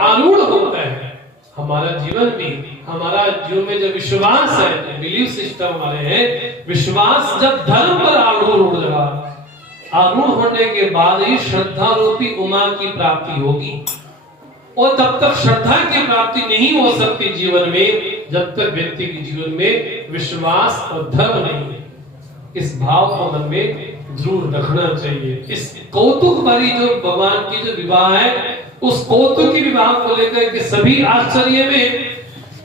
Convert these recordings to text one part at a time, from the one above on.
आरूढ़ होता है हमारा जीवन भी, हमारा जीवन में जो विश्वास है, बिलीफ सिस्टम हमारे हैं, विश्वास जब धर्म पर आरूढ़ हो जाएगा, आरूढ़ होने के बाद ही श्रद्धा रूपी उमा की प्राप्ति होगी। और तब तक श्रद्धा की प्राप्ति नहीं हो सकती जीवन में जब तक व्यक्ति के जीवन में विश्वास और धर्म नहीं है। इस भाव को मन में जरूर रखना चाहिए। इस कौतुक भरी जो भगवान की जो विवाह है, उस कौतुक की विवाह को लेकर के सभी आश्चर्य में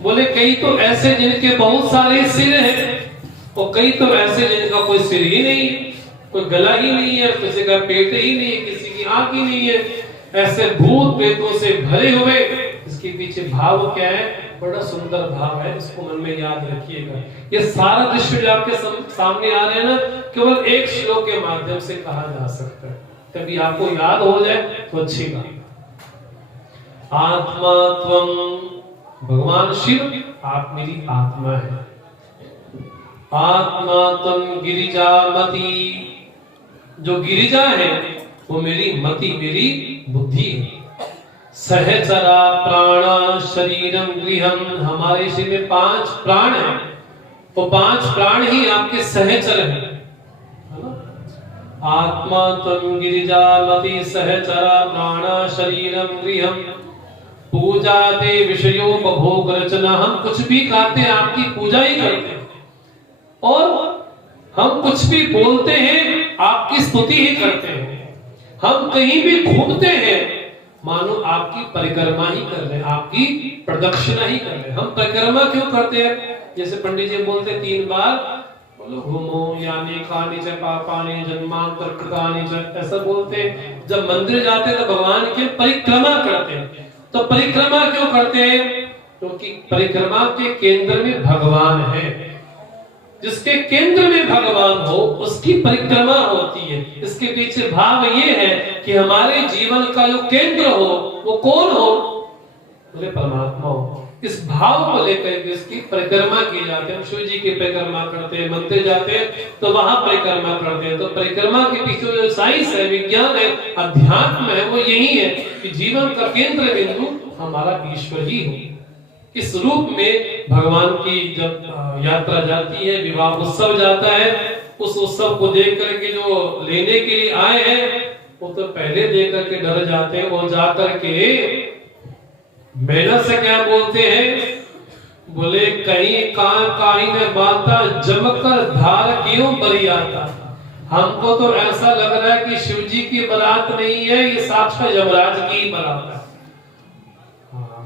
बोले, कई तो ऐसे जिनके बहुत सारे सिर हैं और कई तो ऐसे जिनका कोई सिर ही नहीं है, कोई गला ही नहीं है, किसी का पेट ही नहीं है, किसी की आंख ही नहीं है, ऐसे भूत प्रेतों से भरे हुए। इसके पीछे भाव क्या है? बड़ा सुंदर भाव है, इसको मन में याद रखिएगा। ये सारा दृश्य जो आपके सामने आ रहे हैं ना, केवल एक श्लोक के माध्यम से कहा जा सकता है। कभी आपको याद हो जाए तो अच्छी बात। आत्मा त्वम, भगवान शिव आप मेरी आत्मा है। आत्मा त्वम गिरिजा मति, जो गिरिजा है वो मेरी मति, मेरी बुद्धि है। सहचरा प्राण शरीरम गृहम, हमारे शरीर में 5 प्राण हैं, वो 5 प्राण ही आपके सहचर हैं। आत्मा त्वं गिरिजा मति सहचरा प्राण शरीरम गृहम पूजा ते विषयोपभोग रचना। हम कुछ भी खाते हैं आपकी पूजा ही करते हैं, और हम कुछ भी बोलते हैं आपकी स्तुति ही करते हैं। हम कहीं भी घूमते हैं मानो आपकी परिक्रमा ही कर रहे हैं, आपकी प्रदक्षिणा ही कर रहे हैं। हम परिक्रमा क्यों करते हैं? जैसे पंडित जी बोलते हैं 3 बार बोलो घूमो यानी कानी च पापानि जन्मांतर कृतानि च, ऐसा बोलते हैं। जब मंदिर जाते हैं तो भगवान की परिक्रमा करते हैं। तो परिक्रमा क्यों करते हैं? क्योंकि परिक्रमा के केंद्र में भगवान है। जिसके केंद्र में भगवान हो उसकी परिक्रमा होती है। इसके पीछे भाव ये है कि हमारे जीवन का जो केंद्र हो वो कौन हो? बोले परमात्मा हो। इस भाव को लेकर इसकी परिक्रमा की जाती है। हम शिव जी की परिक्रमा करते हैं, मंदिर जाते हैं तो वहां परिक्रमा करते हैं। तो परिक्रमा के पीछे जो साइंस है, विज्ञान है, अध्यात्म है, वो यही है कि जीवन का केंद्र बिंदु हमारा ईश्वर ही हो। इस रूप में भगवान की जब यात्रा जाती है, विवाह उत्सव जाता है, उस उत्सव को देख करके जो लेने के लिए आए हैं वो तो पहले देख करके डर जाते हैं। वो जाकर के मेहनत से क्या बोलते हैं? बोले कहीं काहीं में बाता जमकर धार क्यों बरी आता। हमको तो ऐसा लग रहा है कि शिव जी की बारात नहीं है, ये साक्षात यमराज की बारात है।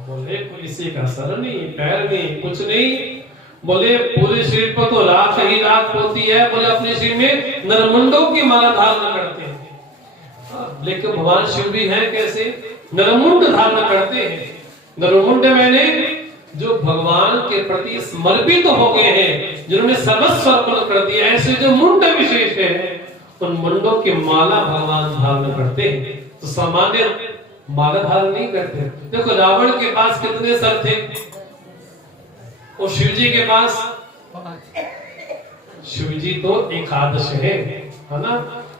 बोले किसी का सर नहीं, पैर नहीं, कुछ नहीं। बोले पूरे शरीर पर तो राख ही राख होती है। बोले अपने शरीर में नरमुंडों की माला धारण करते हैं, लेकिन भगवान शिव भी हैं कैसे? नरमुंड धारण करते हैं। नरमुंड मैंने जो भगवान के प्रति समर्पित हो गए हैं, जिन्होंने सर्वस्व अर्पण कर दिया, ऐसे जो मुंड विशेष है उन मुंडों की माला भगवान धारण करते हैं। तो सामान्य माला धारण नहीं करते। देखो रावण के पास कितने सर थे और शिव जी के पास? शिव जी तो एकादश है ना?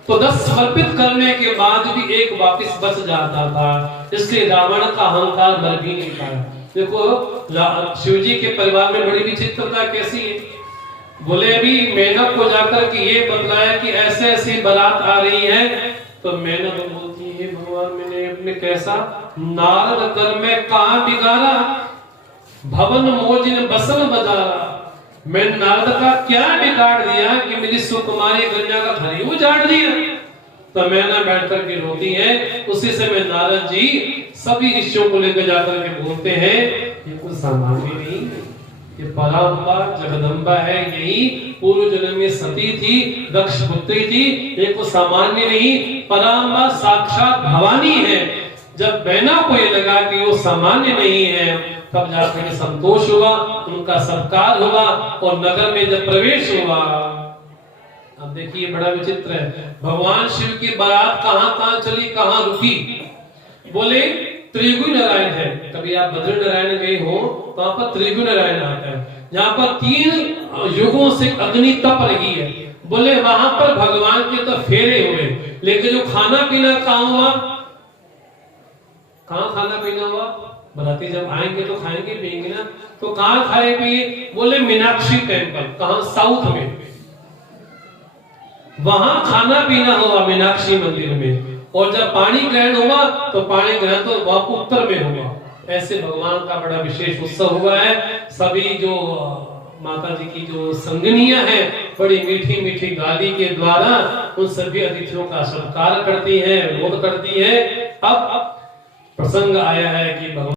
तो 10 समर्पित करने के बाद भी एक वापस बच जाता था, इसलिए रावण का अहंकार मर भी नहीं पाया। देखो शिव जी के परिवार में बड़ी विचित्रता कैसी है। बोले अभी मेनक को जाकर के ये बतलाया कि ऐसे ऐसी बारात आ रही है, तो मेनक बोलती है भगवान मैंने अपने कैसा नारद कर में कहां बिगाड़ा, भवन मोजिन बसन बजारा। मैं नारद का क्या बिगाड़ दिया कि मेरी सुकुमारी कन्या का घर ही उजाड़ दिया। तो मैंने बैठ कर के रोती है। उसी समय नारद जी सभी ऋषियों को लेकर जाकर के बोलते हैं ये कुछ सामान्य नहीं, ये पराम्बा जगदम्बा है, यही पूर्व जन्म में सती थी, दक्ष पुत्री थी, ये कुछ सामान्य नहीं, पराम्बा साक्षात भवानी है। जब बहना को ये लगा कि वो सामान्य नहीं है, तब जाकर संतोष हुआ, उनका सत्कार हुआ और नगर में जब प्रवेश हुआ। अब देखिए बड़ा विचित्र है, भगवान शिव की बारात कहां चली, कहां रुकी। बोले त्रिगुण नारायण है। कभी आप बद्री नारायण गए हो तो वहां पर त्रिगुण नारायण आता है, जहां पर 3 युगों से अग्नि तप रही है। बोले वहां पर भगवान के तो फेरे हुए, लेकिन जो खाना पीना कहां हुआ? कहाँ खाना पीना हुआ? बराती जब आएंगे तो खाएंगे पिएंगे ना, तो कहाँ खाए पिए? बोले मीनाक्षी टेम्पल। कहाँ? साउथ में, वहां खाना पीना हुआ मीनाक्षी मंदिर में। और जब पाणी ग्रहण हुआ तो पाणी ग्रहण तो वहां उत्तर में हुआ। ऐसे भगवान का बड़ा विशेष उत्सव हुआ है। सभी जो माता जी की जो संगनियां हैं बड़ी मीठी मीठी गाली के द्वारा उन सभी अतिथियों का सत्कार करती है, विरोध करती है। अब प्रसंग आया है कि भगवान